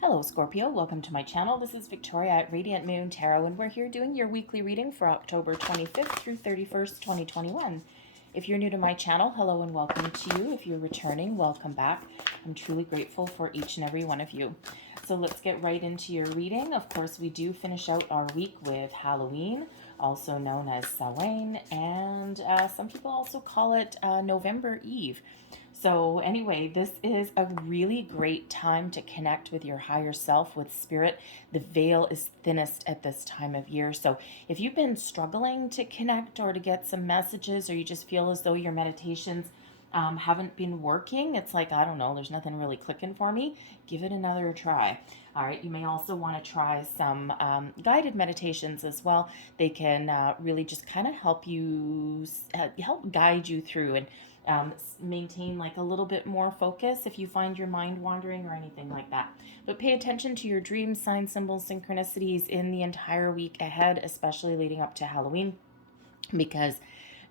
Hello Scorpio, welcome to my channel. This is Victoria at Radiant Moon Tarot, and we're here doing your weekly reading for October 25th through 31st, 2021. If you're new to my channel, hello and welcome to you. If you're returning, welcome back. I'm truly grateful for each and every one of you. So let's get right into your reading. Of course, we do finish out our week with Halloween, also known as Samhain, and some people also call it November Eve. So anyway, this is a really great time to connect with your higher self, with spirit. The veil is thinnest at this time of year. So if you've been struggling to connect or to get some messages, or you just feel as though your meditations haven't been working, it's like, I don't know, there's nothing really clicking for me, give it another try. All right, you may also want to try some guided meditations as well. They can really just kind of help you, help guide you through and maintain like a little bit more focus if you find your mind wandering or anything like that. But pay attention to your dreams, signs, symbols, synchronicities in the entire week ahead, especially leading up to Halloween, because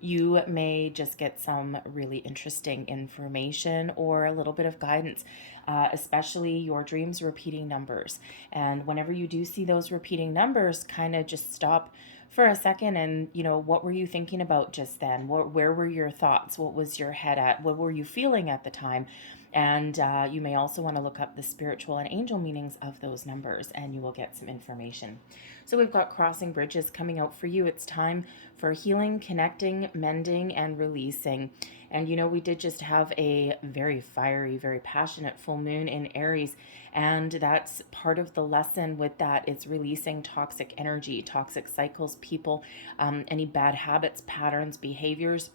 you may just get some really interesting information or a little bit of guidance, especially your dreams repeating numbers. And whenever you do see those repeating numbers, kind of just stop for a second and, what were you thinking about just then? Where were your thoughts? What was your head at? What were you feeling at the time? And you may also want to look up the spiritual and angel meanings of those numbers, and you will get some information. So we've got crossing bridges coming out for you. It's time for healing, connecting, mending, and releasing. And we did just have a very fiery, very passionate full moon in Aries. And that's part of the lesson with that. It's releasing toxic energy, toxic cycles, people, any bad habits, patterns, behaviors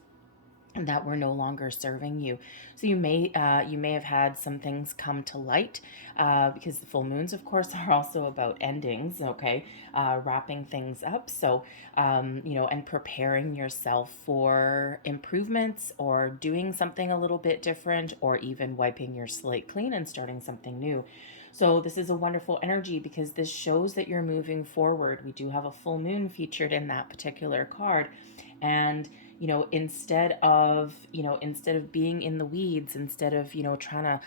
that were no longer serving you. So you may have had some things come to light, because the full moons, of course, are also about endings. Okay, wrapping things up. So and preparing yourself for improvements or doing something a little bit different, or even wiping your slate clean and starting something new. So this is a wonderful energy because this shows that you're moving forward. We do have a full moon featured in that particular card, and instead of being in the weeds, instead of trying to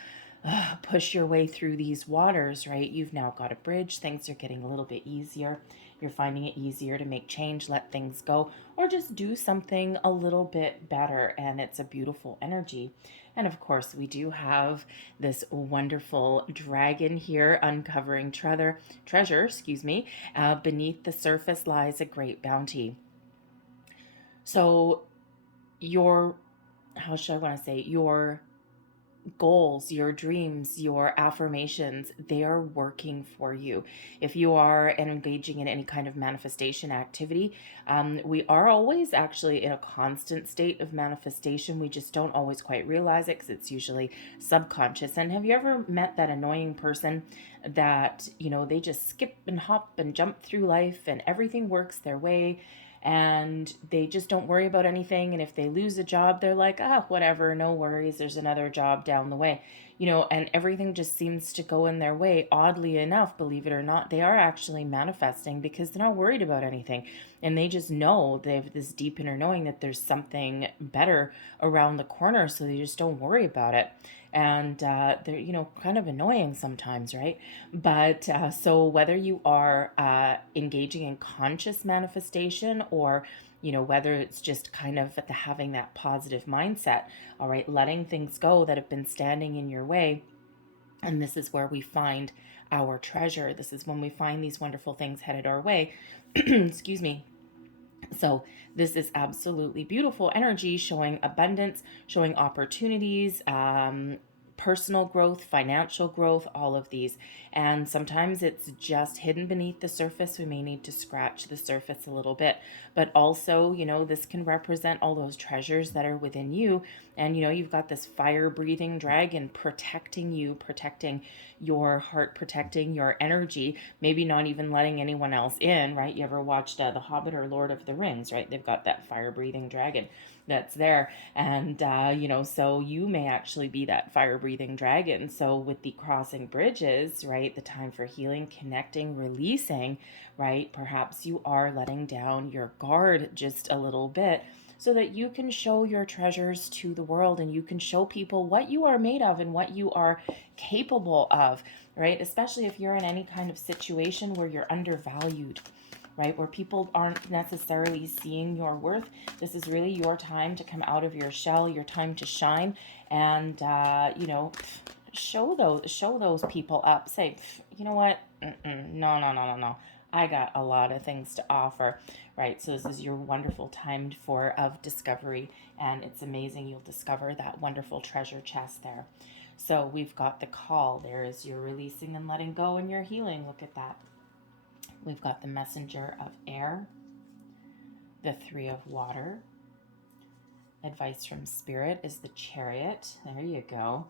push your way through these waters, right? You've now got a bridge. Things are getting a little bit easier. You're finding it easier to make change, let things go, or just do something a little bit better. And it's a beautiful energy. And of course, we do have this wonderful dragon here uncovering treasure, excuse me. Beneath the surface lies a great bounty. So your, how should I want to say, your goals, your dreams, your affirmations, they are working for you. If you are engaging in any kind of manifestation activity, we are always actually in a constant state of manifestation. We just don't always quite realize it because it's usually subconscious. And have you ever met that annoying person that, they just skip and hop and jump through life and everything works their way? And they just don't worry about anything. And if they lose a job, they're like, whatever, no worries, there's another job down the way. And everything just seems to go in their way. Oddly enough, believe it or not, they are actually manifesting because they're not worried about anything. And they just know, they have this deep inner knowing that there's something better around the corner, so they just don't worry about it. And they're kind of annoying sometimes, right? But so whether you are engaging in conscious manifestation, or whether it's just kind of having that positive mindset, all right, letting things go that have been standing in your way. And this is where we find our treasure. This is when we find these wonderful things headed our way. Excuse me. So this is absolutely beautiful energy, showing abundance, showing opportunities, personal growth, financial growth, all of these. And sometimes it's just hidden beneath the surface. We may need to scratch the surface a little bit. But also, this can represent all those treasures that are within you. And, you've got this fire-breathing dragon protecting you, protecting your heart, protecting your energy, maybe not even letting anyone else in, right? You ever watched The Hobbit or Lord of the Rings, right? They've got that fire-breathing dragon that's there. And, so you may actually be that fire-breathing dragon. So with the crossing bridges, right, the time for healing, connecting, releasing, right, perhaps you are letting down your guard just a little bit so that you can show your treasures to the world and you can show people what you are made of and what you are capable of, right? Especially if you're in any kind of situation where you're undervalued, right? Where people aren't necessarily seeing your worth. This is really your time to come out of your shell, your time to shine, and, you know, show those people up. Say, you know what? No. I got a lot of things to offer, right? So this is your wonderful time of discovery, and it's amazing. You'll discover that wonderful treasure chest there. So we've got the call. There is your releasing and letting go and your healing. Look at that. We've got the messenger of air, the 3 of water. Advice from spirit is the chariot. There you go.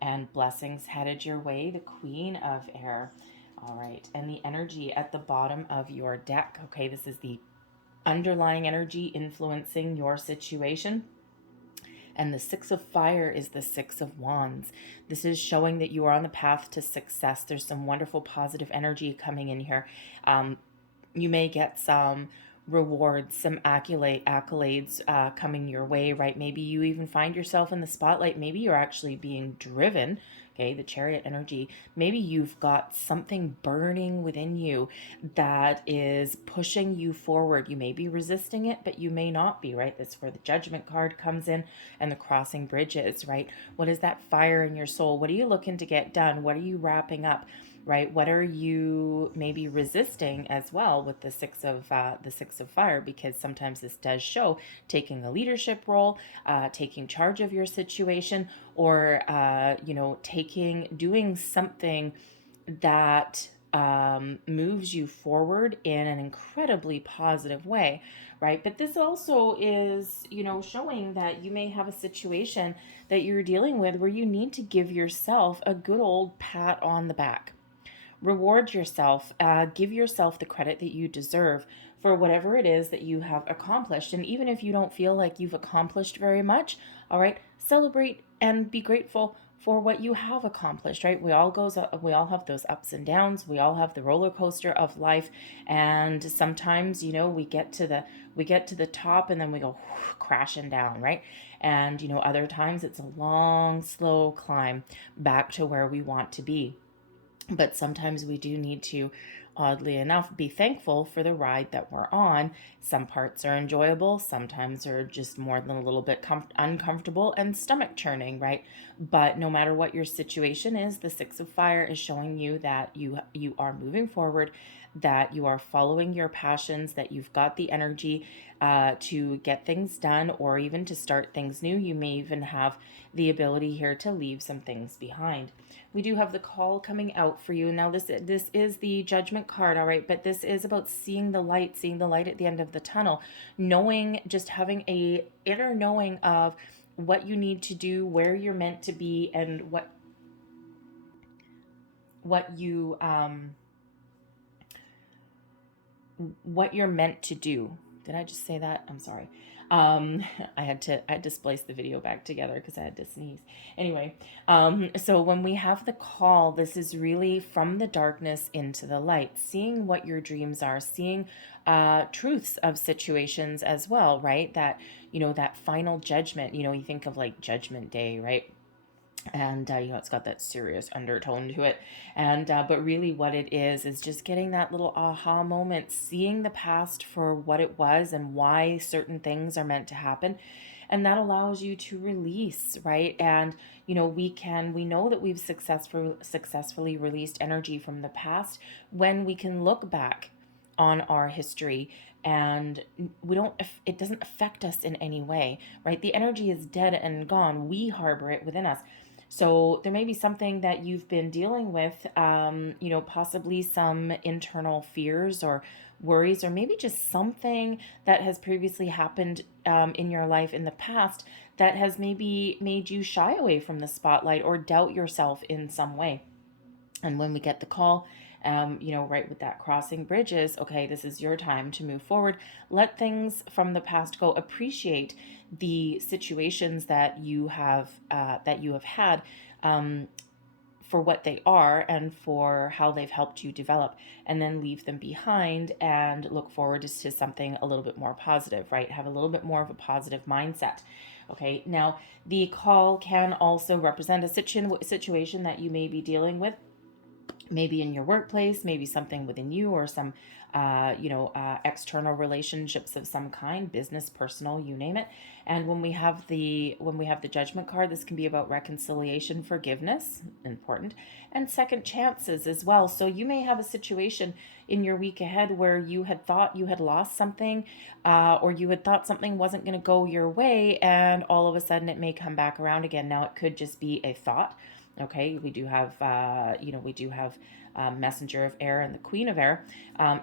And blessings headed your way, the queen of air. All right. And the energy at the bottom of your deck. Okay, this is the underlying energy influencing your situation. And the 6 of fire is the 6 of wands. This is showing that you are on the path to success. There's some wonderful positive energy coming in here. You may get some rewards, some accolades coming your way, right? Maybe you even find yourself in the spotlight. Maybe you're actually being driven. Okay, the chariot energy. Maybe you've got something burning within you that is pushing you forward. You may be resisting it, but you may not be, right? That's where the judgment card comes in and the crossing bridges, right? What is that fire in your soul? What are you looking to get done? What are you wrapping up? Right? What are you maybe resisting as well with the 6 of fire? Because sometimes this does show taking a leadership role, taking charge of your situation, or you know, doing something that moves you forward in an incredibly positive way, right? But this also is, you know, showing that you may have a situation that you're dealing with where you need to give yourself a good old pat on the back. Reward yourself, give yourself the credit that you deserve for whatever it is that you have accomplished. And even if you don't feel like you've accomplished very much, all right, celebrate and be grateful for what you have accomplished, right? We all have those ups and downs. We all have the roller coaster of life. And sometimes, you know, we get to the top and then we go crashing down, right? And, you know, other times it's a long, slow climb back to where we want to be. But sometimes we do need to, oddly enough, be thankful for the ride that we're on. Some parts are enjoyable, sometimes are just more than a little bit uncomfortable and stomach churning, right? But no matter what your situation is, the 6 of fire is showing you that you are moving forward, that you are following your passions, that you've got the energy to get things done or even to start things new. You may even have the ability here to leave some things behind. We do have the call coming out for you. Now this is the judgment card, all right, but this is about seeing the light at the end of the tunnel, knowing, just having a inner knowing of what you need to do, where you're meant to be, and what you're meant to do. Did I just say that? I'm sorry. I had to splice the video back together because I had to sneeze. Anyway, so when we have the call, this is really from the darkness into the light, seeing what your dreams are, seeing truths of situations as well, right? That, you know, that final judgment, you know, you think of like Judgment Day, right? And you know, it's got that serious undertone to it, and but really what it is just getting that little aha moment, seeing the past for what it was and why certain things are meant to happen, and that allows you to release, right? And you know, we know that we've successfully released energy from the past when we can look back on our history and it doesn't affect us in any way, right? The energy is dead and gone. We harbor it within us. So there may be something that you've been dealing with, you know, possibly some internal fears or worries, or maybe just something that has previously happened in your life in the past that has maybe made you shy away from the spotlight or doubt yourself in some way. And when we get the call, you know, right with that crossing bridges, okay, this is your time to move forward. Let things from the past go. Appreciate the situations that you have had for what they are and for how they've helped you develop, and then leave them behind and look forward to something a little bit more positive, right? Have a little bit more of a positive mindset. Okay, now the call can also represent a situation that you may be dealing with, maybe in your workplace, maybe something within you, or some external relationships of some kind, business, personal, you name it. And when we have the Judgment card, this can be about reconciliation, forgiveness, important, and second chances as well. So you may have a situation in your week ahead where you had thought you had lost something, or you had thought something wasn't going to go your way, and all of a sudden it may come back around again. Now it could just be a thought. Okay, we do have Messenger of Air and the Queen of Air.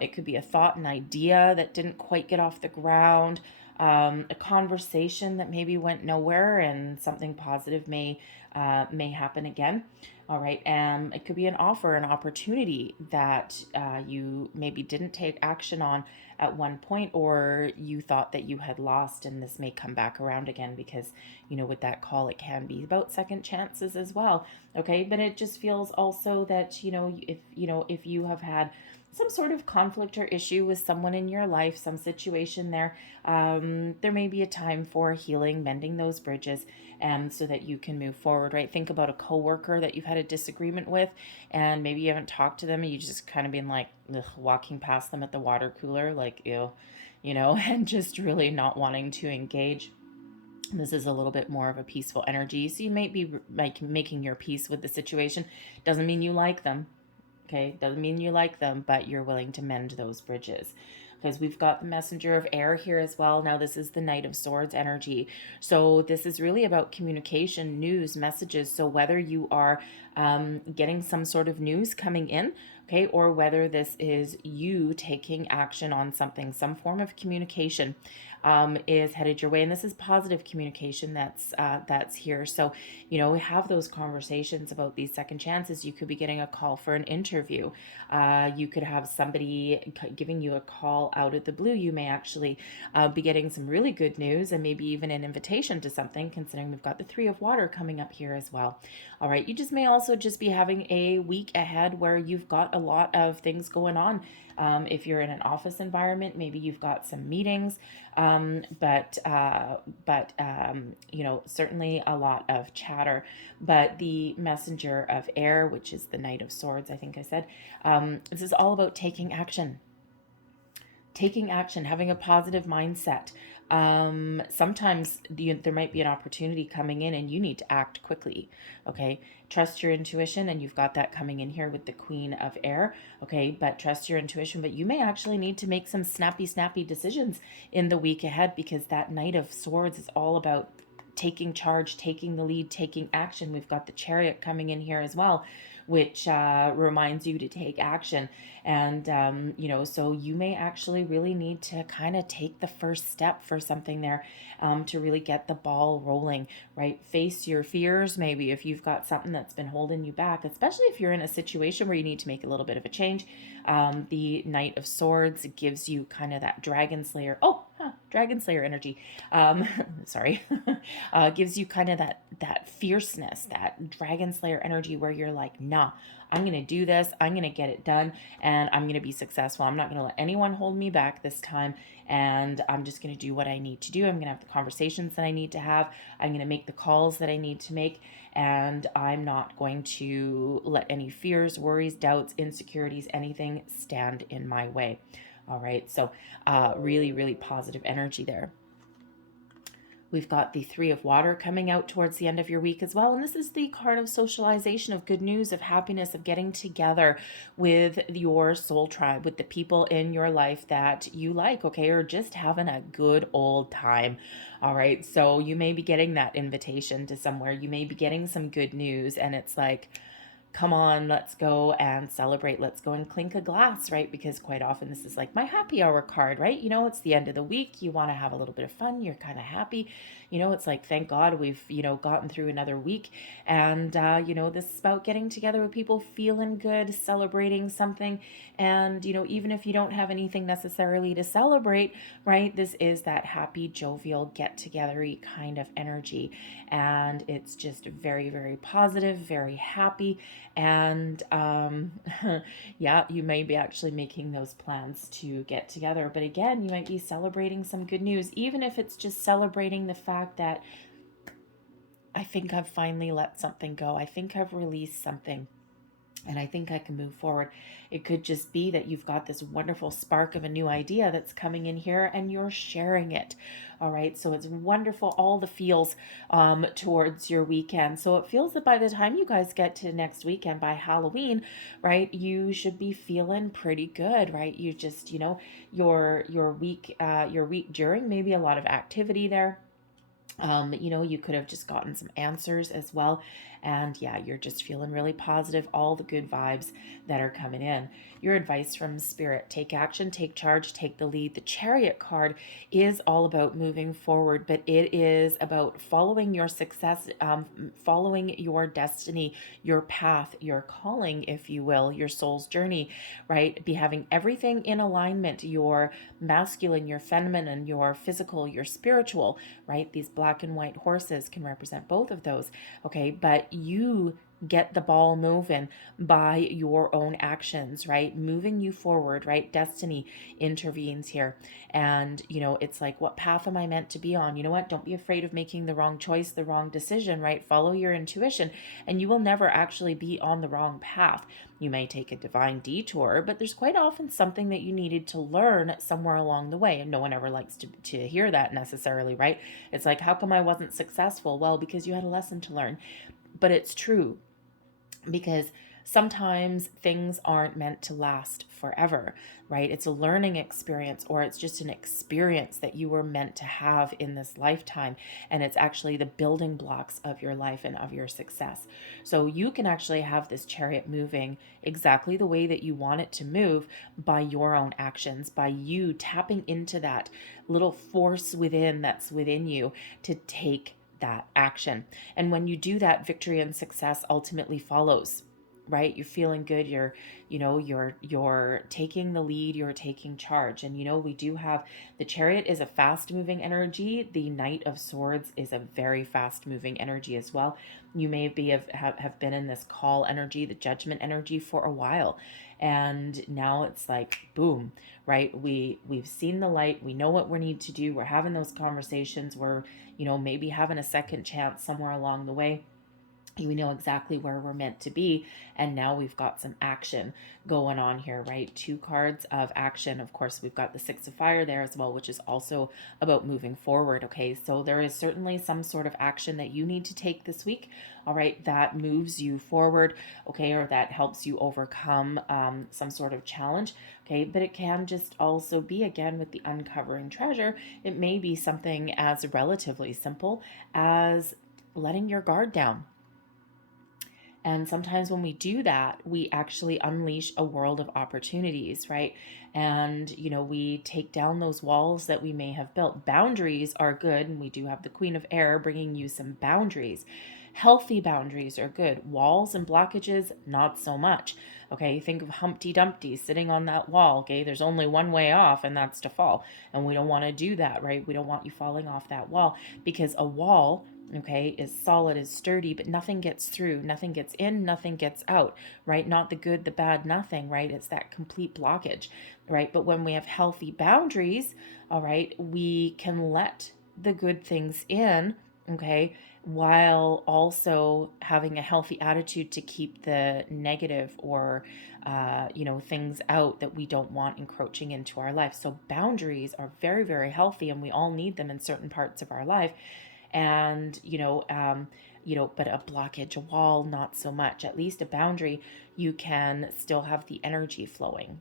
It could be a thought, an idea that didn't quite get off the ground, a conversation that maybe went nowhere, and something positive may happen again. All right, it could be an offer, an opportunity that you maybe didn't take action on at one point, or you thought that you had lost, and this may come back around again because, with that call, it can be about second chances as well. Okay, but it just feels also that, if you have had some sort of conflict or issue with someone in your life, some situation there, there may be a time for healing, mending those bridges, so that you can move forward, right? Think about a coworker that you've had a disagreement with, and maybe you haven't talked to them, and you just kind of been like, walking past them at the water cooler, like, ew, and just really not wanting to engage. This is a little bit more of a peaceful energy. So you might be like making your peace with the situation. Doesn't mean you like them. Okay, doesn't mean you like them, but you're willing to mend those bridges. Because we've got the Messenger of Air here as well. Now this is the Knight of Swords energy. So this is really about communication, news, messages. So whether you are getting some sort of news coming in, okay, or whether this is you taking action on something, some form of communication is headed your way, and this is positive communication that's here. So we have those conversations about these second chances. You could be getting a call for an interview. You could have somebody giving you a call out of the blue. You may actually be getting some really good news, and maybe even an invitation to something, considering we've got the Three of Water coming up here as well. All right, you just may also just be having a week ahead where you've got a lot of things going on. If you're in an office environment, maybe you've got some meetings, but certainly a lot of chatter. But the Messenger of Air, which is the Knight of Swords, I think I said, this is all about taking action, having a positive mindset. Sometimes there might be an opportunity coming in and you need to act quickly. Okay. Trust your intuition, and you've got that coming in here with the Queen of Air. Okay. But trust your intuition, but you may actually need to make some snappy decisions in the week ahead, because that Knight of Swords is all about taking charge, taking the lead, taking action. We've got the Chariot coming in here as well, which reminds you to take action. And, so you may actually really need to kind of take the first step for something there, to really get the ball rolling, right? Face your fears, maybe if you've got something that's been holding you back, especially if you're in a situation where you need to make a little bit of a change. The Knight of Swords gives you kind of that Dragon Slayer. Dragon Slayer energy. Sorry. Gives you kind of that fierceness, that Dragon Slayer energy where you're like, nah, I'm going to do this. I'm going to get it done, and I'm going to be successful. I'm not going to let anyone hold me back this time, and I'm just going to do what I need to do. I'm going to have the conversations that I need to have. I'm going to make the calls that I need to make, and I'm not going to let any fears, worries, doubts, insecurities, anything stand in my way. All right, so really, really positive energy there. We've got the Three of Water coming out towards the end of your week as well. And this is the card of socialization, of good news, of happiness, of getting together with your soul tribe, with the people in your life that you like, okay, or just having a good old time. All right, so you may be getting that invitation to somewhere. You may be getting some good news, and it's like, come on, let's go and celebrate. Let's go and clink a glass, right? Because quite often this is like my happy hour card, right? It's the end of the week. You want to have a little bit of fun. You're kind of happy. It's like, thank God we've, gotten through another week. And, this is about getting together with people, feeling good, celebrating something. And, even if you don't have anything necessarily to celebrate, right? This is that happy, jovial, get-together-y kind of energy. And it's just very, very positive, very happy. And yeah, you may be actually making those plans to get together. But again, you might be celebrating some good news, even if it's just celebrating the fact that I think I've finally let something go. I think I've released something, and I think I can move forward. It could just be that you've got this wonderful spark of a new idea that's coming in here and you're sharing it. All right. So it's wonderful. All the feels towards your weekend. So it feels that by the time you guys get to next weekend, by Halloween, right, you should be feeling pretty good, right? You just, your week during, maybe a lot of activity there. You could have just gotten some answers as well. And yeah, you're just feeling really positive, all the good vibes that are coming in. Your advice from Spirit: take action, take charge, take the lead. The Chariot card is all about moving forward, but it is about following your success, following your destiny, your path, your calling, if you will, your soul's journey, right? Be having everything in alignment, your masculine, your feminine, your physical, your spiritual, right? These black and white horses can represent both of those, okay? But you get the ball moving by your own actions, right? Moving you forward, right? Destiny intervenes here. And, it's like, what path am I meant to be on? You know what? Don't be afraid of making the wrong choice, the wrong decision, right? Follow your intuition, and you will never actually be on the wrong path. You may take a divine detour, but there's quite often something that you needed to learn somewhere along the way. And no one ever likes to hear that necessarily, right? It's like, how come I wasn't successful? Well, because you had a lesson to learn. But it's true, because sometimes things aren't meant to last forever, right? It's a learning experience, or it's just an experience that you were meant to have in this lifetime. And it's actually the building blocks of your life and of your success. So you can actually have this chariot moving exactly the way that you want it to move by your own actions, by you tapping into that little force that's within you to take that action. And when you do that, victory and success ultimately follows, right? You're feeling good. You're taking the lead, you're taking charge. And we do have the Chariot is a fast moving energy. The Knight of Swords is a very fast moving energy as well. You may have been in this call energy, the Judgment energy, for a while. And now it's like, boom, right? We've seen the light. We know what we need to do. We're having those conversations. We're, maybe having a second chance somewhere along the way. We know exactly where we're meant to be, and now we've got some action going on here, right? 2 cards of action. Of course, we've got the 6 of fire there as well, which is also about moving forward. Okay, so there is certainly some sort of action that you need to take this week, all right, that moves you forward, okay, or that helps you overcome some sort of challenge. Okay, but it can just also be, again, with the uncovering treasure, it may be something as relatively simple as letting your guard down. And sometimes when we do that, we actually unleash a world of opportunities, right? And, we take down those walls that we may have built. Boundaries are good. And we do have the Queen of Air bringing you some boundaries. Healthy boundaries are good. Walls and blockages, not so much. Okay, think of Humpty Dumpty sitting on that wall. Okay, there's only one way off, and that's to fall. And we don't want to do that, right? We don't want you falling off that wall, because a wall, okay, is solid, is sturdy, but nothing gets through, nothing gets in, nothing gets out, right? Not the good, the bad, nothing, right? It's that complete blockage, right? But when we have healthy boundaries, all right, we can let the good things in, okay, while also having a healthy attitude to keep the negative or things out that we don't want encroaching into our life. So boundaries are very, very healthy, and we all need them in certain parts of our life. And but a blockage, a wall, not so much. At least a boundary, you can still have the energy flowing.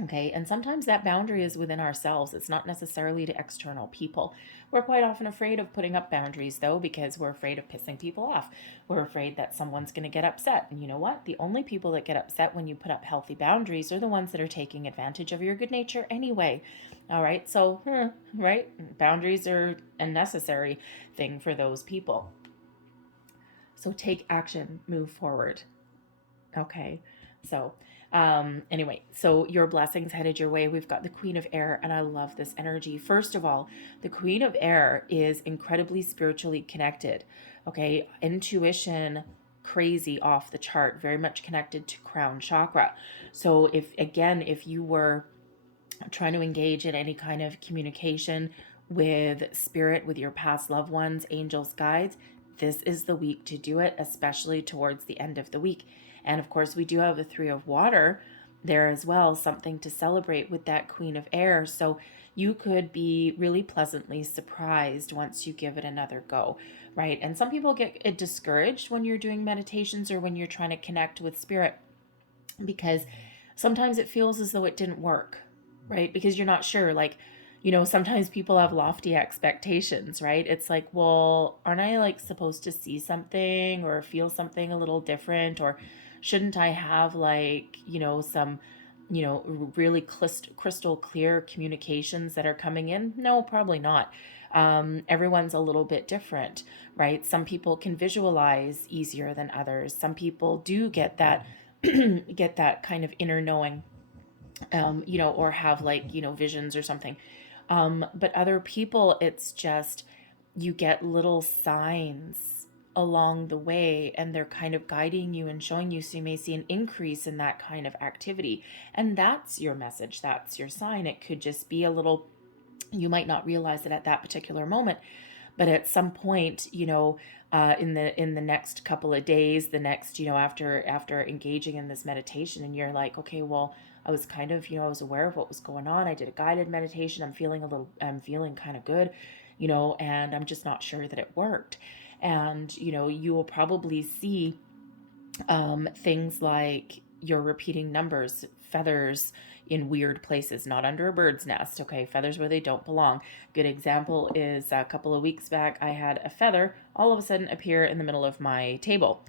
Okay, and sometimes that boundary is within ourselves. It's not necessarily to external people. We're quite often afraid of putting up boundaries, though, because we're afraid of pissing people off. We're afraid that someone's going to get upset. And you know what? The only people that get upset when you put up healthy boundaries are the ones that are taking advantage of your good nature anyway. All right, so, right? Boundaries are a necessary thing for those people. So take action, move forward. Okay, so anyway, so your blessings headed your way. We've got the Queen of Air, and I love this energy. First of all, the Queen of Air is incredibly spiritually connected. Okay, intuition crazy off the chart, very much connected to crown chakra. So if you were trying to engage in any kind of communication with spirit, with your past loved ones, angels, guides, this is the week to do it, especially towards the end of the week. And of course, we do have the Three of Water there as well, something to celebrate with that Queen of Air. So you could be really pleasantly surprised once you give it another go, right? And some people get discouraged when you're doing meditations or when you're trying to connect with spirit, because sometimes it feels as though it didn't work, right? Because you're not sure, like, sometimes people have lofty expectations, right? It's like, well, aren't I like supposed to see something or feel something a little different? Or shouldn't I have like, some, really crystal clear communications that are coming in? No, probably not. Everyone's a little bit different, right? Some people can visualize easier than others. Some people do get that, get that kind of inner knowing, or have like, visions or something. But other people, it's just, you get little signs along the way and they're kind of guiding you and showing you. So you may see an increase in that kind of activity. And that's your message. That's your sign. It could just be a little, you might not realize it at that particular moment, but at some point, in the next couple of days, the next, after engaging in this meditation, and you're like, okay, well, I was kind of, I was aware of what was going on. I did a guided meditation. I'm feeling kind of good, and I'm just not sure that it worked. And, you will probably see things like you're repeating numbers, feathers in weird places, not under a bird's nest, okay? Feathers where they don't belong. Good example is a couple of weeks back, I had a feather all of a sudden appear in the middle of my table.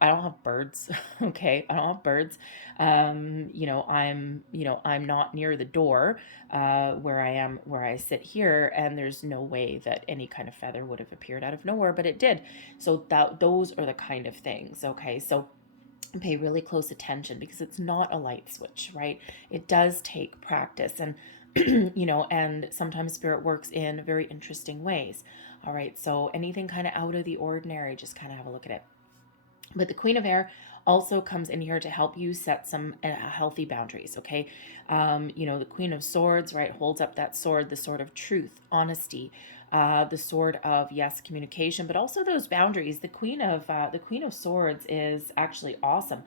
I don't have birds, okay? I don't have birds. I'm not near the door where I sit here, and there's no way that any kind of feather would have appeared out of nowhere, but it did. So those are the kind of things, okay? So pay really close attention, because it's not a light switch, right? It does take practice, and and sometimes spirit works in very interesting ways. All right, so anything kind of out of the ordinary, just kind of have a look at it. But the Queen of Air also comes in here to help you set some healthy boundaries, okay? The Queen of Swords, right, holds up that sword, the sword of truth, honesty, the sword of, yes, communication, but also those boundaries. The Queen of Swords is actually awesome.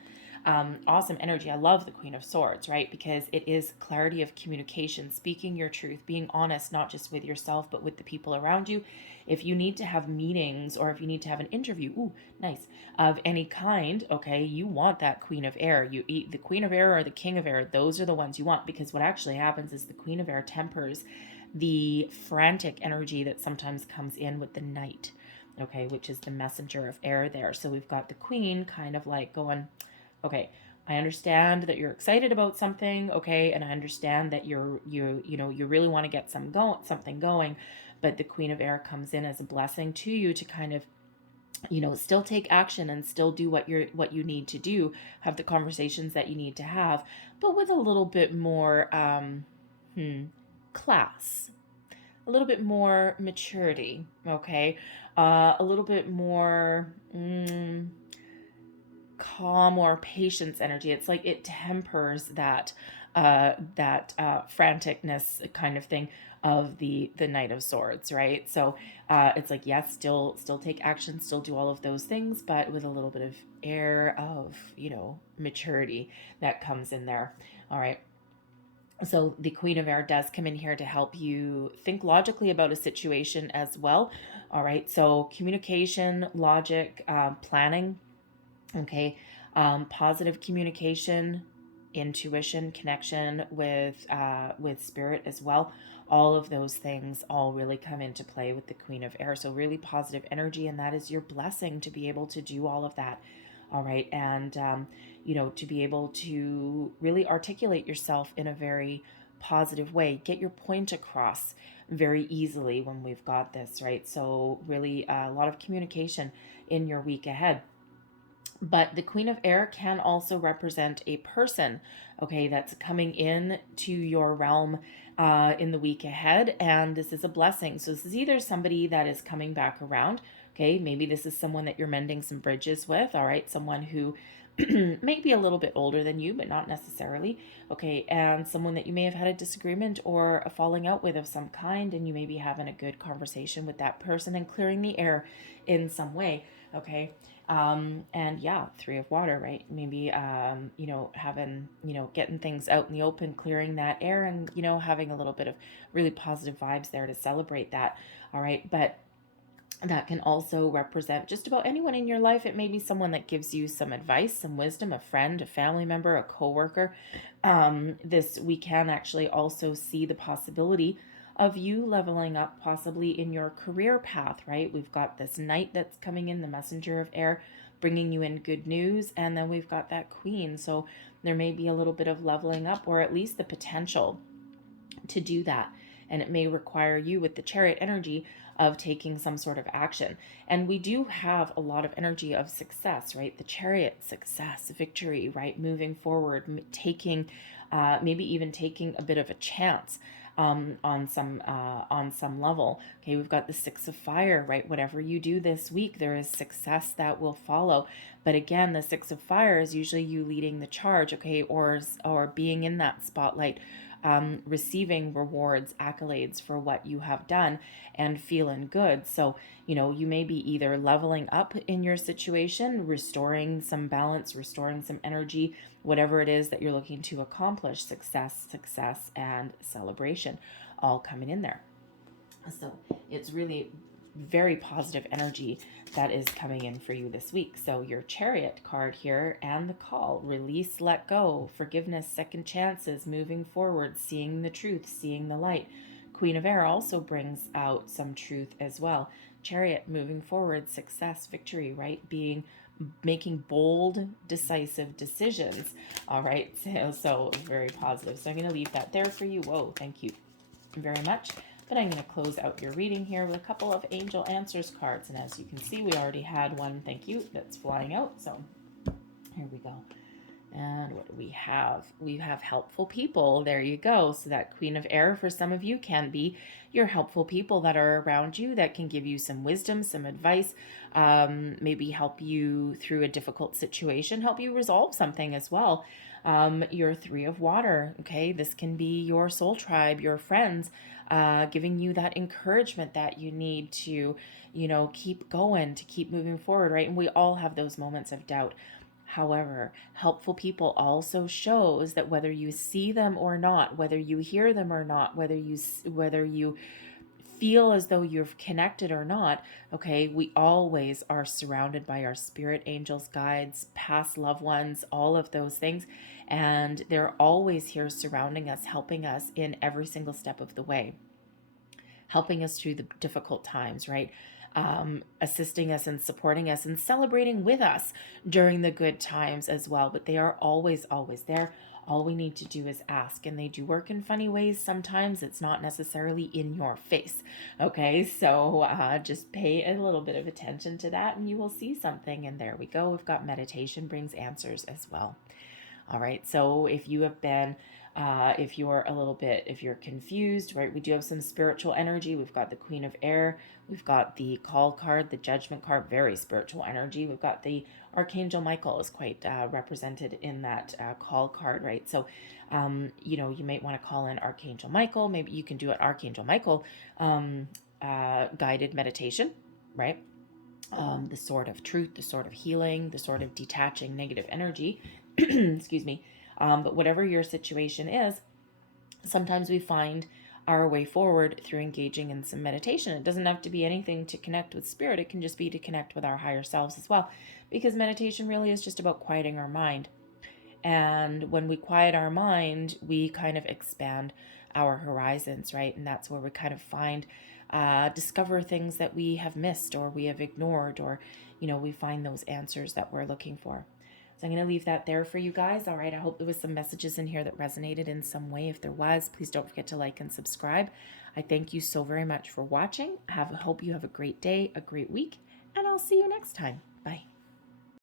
Awesome energy. I love the Queen of Swords, right? Because it is clarity of communication, speaking your truth, being honest, not just with yourself, but with the people around you. If you need to have meetings, or if you need to have an interview, nice, of any kind, okay, you want that Queen of Air. You eat the Queen of Air or the King of Air. Those are the ones you want, because what actually happens is the Queen of Air tempers the frantic energy that sometimes comes in with the Knight, okay, which is the messenger of air there. So we've got the Queen kind of like going, okay, I understand that you're excited about something, okay, and I understand that you really want to get something going, but the Queen of Air comes in as a blessing to you to kind of, still take action and still do what you need to do, have the conversations that you need to have, but with a little bit more class, a little bit more maturity, okay, a little bit more calm or patience energy. It's like it tempers that franticness kind of thing of the Knight of Swords, right? So it's like, yes, still take action, still do all of those things, but with a little bit of air of maturity that comes in there. All right. So the Queen of Air does come in here to help you think logically about a situation as well. All right. So communication, logic, planning. Okay. Positive communication, intuition, connection with spirit as well. All of those things all really come into play with the Queen of Air. So really positive energy, and that is your blessing to be able to do all of that. All right. And, to be able to really articulate yourself in a very positive way, get your point across very easily when we've got this, right? So really a lot of communication in your week ahead. But the Queen of Air can also represent a person, okay, that's coming in to your realm in the week ahead. And this is a blessing. So this is either somebody that is coming back around, Okay, maybe this is someone that you're mending some bridges with, all right? Someone who may be a little bit older than you, but not necessarily, okay? And someone that you may have had a disagreement or a falling out with of some kind, and you may be having a good conversation with that person and clearing the air in some way, okay? And yeah, 3 of water, right? Maybe, you know, having, you know, getting things out in the open, clearing that air, and, you know, having a little bit of really positive vibes there to celebrate that, all right? But that can also represent just about anyone in your life. It may be someone that gives you some advice, some wisdom, a friend, a family member, a coworker. We can actually also see the possibility of you leveling up possibly in your career path, right? We've got this knight that's coming in, the messenger of air, bringing you in good news. And then we've got that queen. So there may be a little bit of leveling up, or at least the potential to do that. And it may require you, with the chariot energy, of taking some sort of action. And we do have a lot of energy of success, right? The chariot, success, victory, right? Moving forward, taking, maybe even taking a bit of a chance on some level. Okay, we've got the 6 of fire, right? Whatever you do this week, there is success that will follow. But again, the 6 of fire is usually you leading the charge, okay, or being in that spotlight, receiving rewards, accolades for what you have done and feeling good. So, you know, you may be either leveling up in your situation, restoring some balance, restoring some energy, whatever it is that you're looking to accomplish, success, and celebration all coming in there. So it's really very positive energy that is coming in for you this week. So your chariot card here and the call, release, let go, forgiveness, second chances, moving forward, seeing the truth, seeing the light. Queen of Air also brings out some truth as well. Chariot, moving forward, success, victory, right? Making bold, decisive decisions. All right, so very positive. So I'm going to leave that there for you. Whoa, thank you very much. But I'm going to close out your reading here with a couple of angel answers cards. And as you can see, we already had one, thank you, that's flying out. So here we go. And what do we have? We have helpful people. There you go. So that Queen of Air for some of you can be your helpful people that are around you that can give you some wisdom, some advice, maybe help you through a difficult situation, help you resolve something as well. Your 3 of water, okay? This can be your soul tribe, your friends, giving you that encouragement that you need to, you know, keep going, to keep moving forward, right? And we all have those moments of doubt. However, helpful people also shows that whether you see them or not, whether you hear them or not, whether you feel as though you've connected or not, okay, we always are surrounded by our spirit angels, guides, past loved ones, all of those things. And they're always here surrounding us, helping us in every single step of the way, helping us through the difficult times, right? Assisting us and supporting us and celebrating with us during the good times as well. But they are always, always there. All we need to do is ask, and they do work in funny ways. Sometimes it's not necessarily in your face. Okay, so just pay a little bit of attention to that and you will see something. And there we go. We've got meditation brings answers as well. All right, so if you have been if you're confused, right, we do have some spiritual energy. We've got the Queen of Air, we've got the call card, the judgment card, very spiritual energy. We've got the Archangel Michael is quite represented in that call card, right? So, you know, you might want to call in Archangel Michael. Maybe you can do an Archangel Michael guided meditation, right? The sword of truth, the sword of healing, the sword of detaching negative energy. Excuse me. But whatever your situation is, sometimes we find our way forward through engaging in some meditation. It doesn't have to be anything to connect with spirit. It can just be to connect with our higher selves as well, because meditation really is just about quieting our mind. And when we quiet our mind, we kind of expand our horizons, right? And that's where we kind of discover things that we have missed or we have ignored, or, you know, we find those answers that we're looking for. So I'm going to leave that there for you guys. All right, I hope there was some messages in here that resonated in some way. If there was, please don't forget to like and subscribe. I thank you so very much for watching. Hope you have a great day, a great week, and I'll see you next time. Bye.